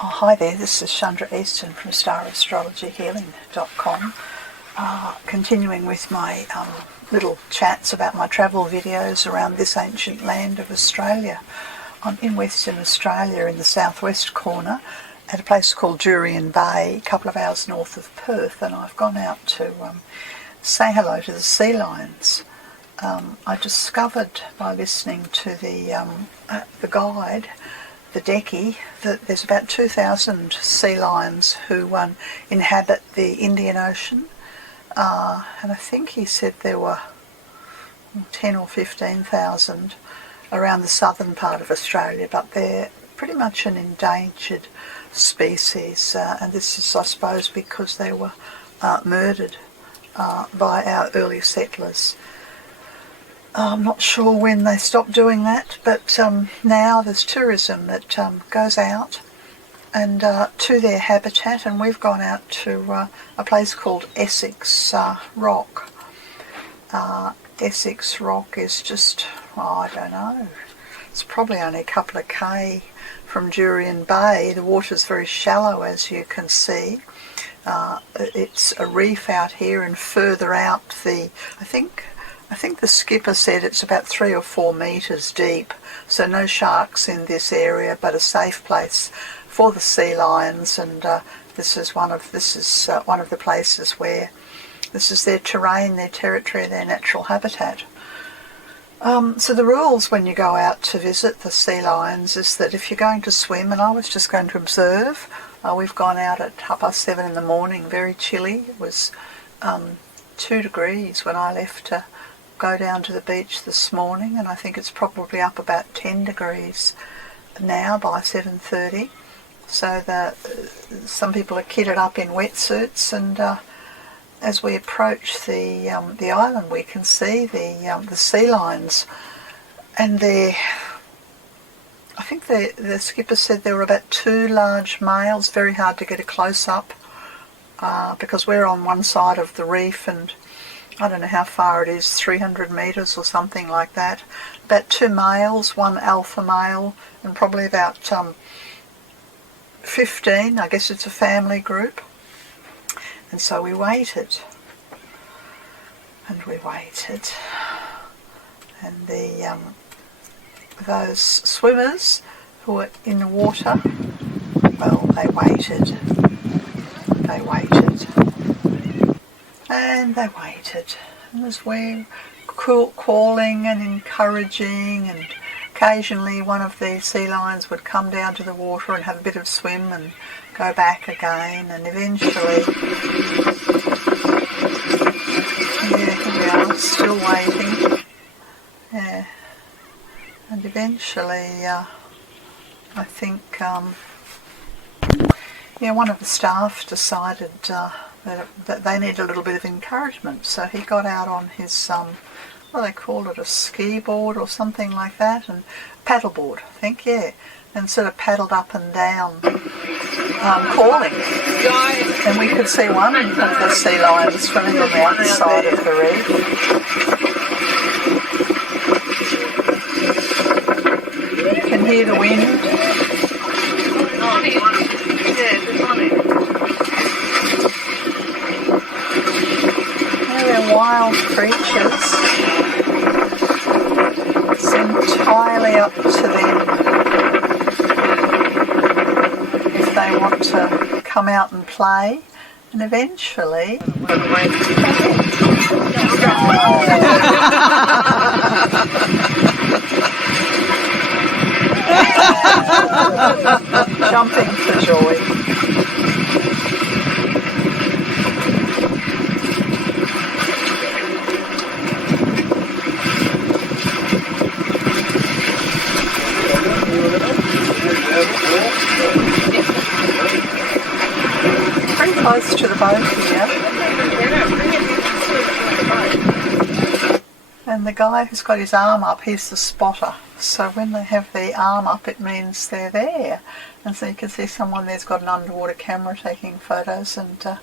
Oh, hi there, this is Chandra Easton from StarAstrologyHealing.com, continuing with my little chats about my travel videos around this ancient land of Australia. I'm in Western Australia in the southwest corner at a place called Jurian Bay, a couple of hours north of Perth, and I've gone out to say hello to the sea lions. I discovered by listening to the guide, the Decky, that there's about 2,000 sea lions who inhabit the Indian Ocean, and I think he said there were 10 or 15,000 around the southern part of Australia, but they're pretty much an endangered species, and this is, I suppose, because they were murdered by our early settlers. I'm not sure when they stopped doing that, but now there's tourism that goes out and to their habitat, and we've gone out to a place called Essex Rock. Essex Rock is just, I don't know, it's probably only a couple of K from Jurian Bay. The water's very shallow, as you can see. It's a reef out here, and further out I think the skipper said it's about 3 or 4 metres deep, so no sharks in this area, but a safe place for the sea lions. And this is one of the places where this is their terrain, their territory, their natural habitat. So the rules when you go out to visit the sea lions is that if you're going to swim, and I was just going to observe, we've gone out at 7:30 in the morning, very chilly. It was 2 degrees when I left to go down to the beach this morning, and I think it's probably up about 10 degrees now by 7:30. So some people are kitted up in wetsuits, and as we approach the island, we can see the sea lions, and I think the skipper said there were about 2 large males. Very hard to get a close up because we're on one side of the reef, and I don't know how far it is, 300 metres or something like that. About 2 males, 1 alpha male, and probably about 15. I guess it's a family group. And so we waited. And we waited. And those swimmers who were in the water, well, they waited. They waited. And they waited, and as we calling and encouraging, and occasionally one of the sea lions would come down to the water and have a bit of swim and go back again, and eventually, yeah, here we are, still waiting, yeah, and eventually I think one of the staff decided that they need a little bit of encouragement, so he got out on his well, they called it a ski board or something like that, and paddleboard, I think, yeah, and sort of paddled up and down, calling, and we could see one of the sea lions swimming from the outside of the reef. You can hear the wind. They're wild creatures. It's entirely up to them if they want to come out and play, and eventually jumping for joy. Pretty close to the boat here, and the guy who's got his arm up, he's the spotter, so when they have the arm up it means they're there, and so you can see someone there's got an underwater camera taking photos, and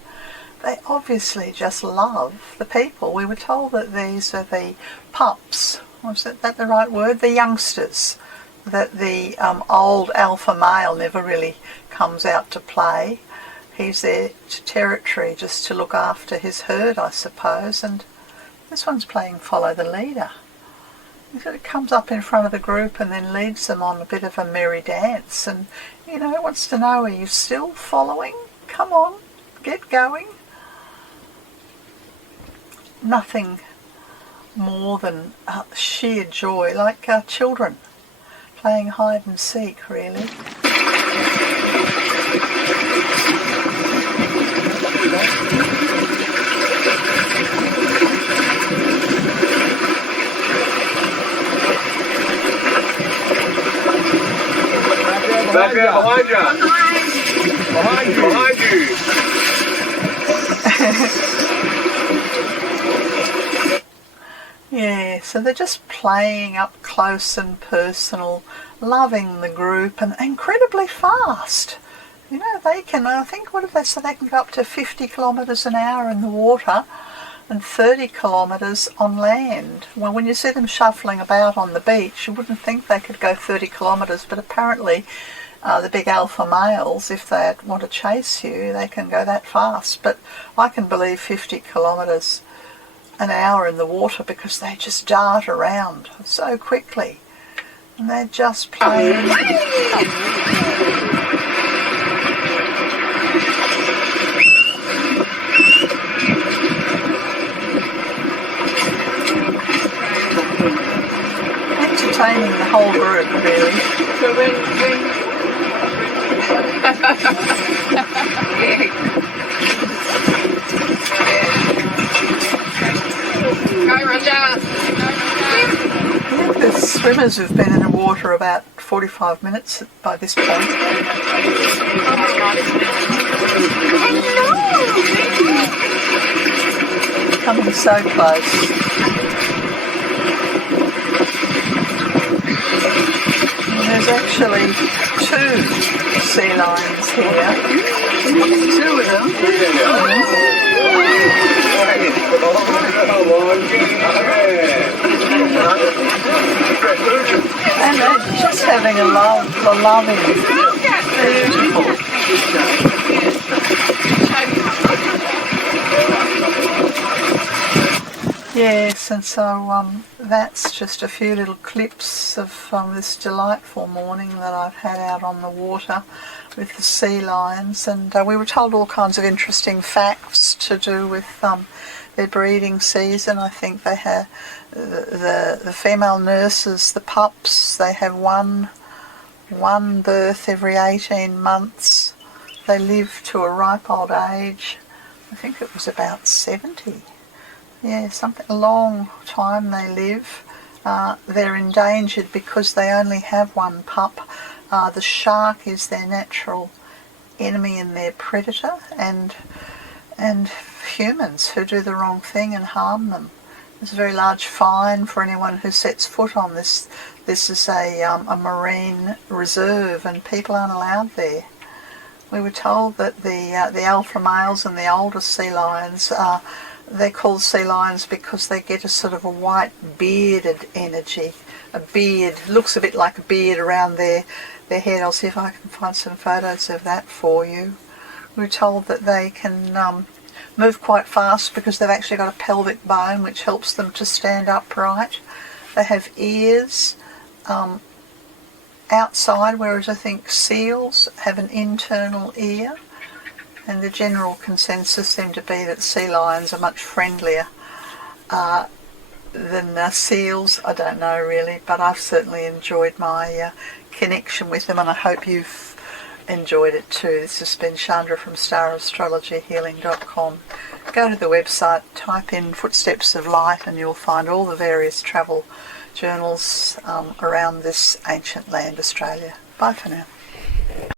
they obviously just love the people. We were told that these are the pups, was that the right word, the youngsters, that the old alpha male never really comes out to play. He's there to territory just to look after his herd, I suppose, and this one's playing follow the leader. He sort of comes up in front of the group and then leads them on a bit of a merry dance, and wants to know, are you still following? Come on, get going. Nothing more than sheer joy, like children playing hide and seek, really. Back there, behind you. Behind you. Yeah, so they're just playing up close and personal, loving the group, and incredibly fast. They can, I think, what did they say, they can go up to 50 kilometres an hour in the water and 30 kilometres on land. Well, when you see them shuffling about on the beach, you wouldn't think they could go 30 kilometres, but apparently the big alpha males, if they want to chase you, they can go that fast. But I can believe 50 kilometres an hour in the water because they just dart around so quickly. And they're just playing. Entertaining the whole group, really. So when Go, Roger. The swimmers have been in the water about 45 minutes by this point. Coming so close. There's actually 2 sea lions here. 2 of them. And they're just having a loving, beautiful. Yes, and so that's just a few little clips of this delightful morning that I've had out on the water with the sea lions, and we were told all kinds of interesting facts to do with their breeding season. I think they have the female nurses, the pups, they have one birth every 18 months. They live to a ripe old age. I think it was about 70. Yeah, something, a long time they live. They're endangered because they only have one pup. The shark is their natural enemy and their predator, and humans who do the wrong thing and harm them. There's a very large fine for anyone who sets foot on this. This is a marine reserve, and people aren't allowed there. We were told that the alpha males and the older sea lions they're called sea lions because they get a sort of a white bearded energy. A beard, looks a bit like a beard around their head. I'll see if I can find some photos of that for you. We're told that they can move quite fast because they've actually got a pelvic bone which helps them to stand upright. They have ears outside, whereas I think seals have an internal ear. And the general consensus seemed to be that sea lions are much friendlier than seals. I don't know really, but I've certainly enjoyed my connection with them, and I hope you've enjoyed it too. This has been Chandra from StarAstrologyHealing.com. Go to the website, type in Footsteps of Light, and you'll find all the various travel journals around this ancient land, Australia. Bye for now.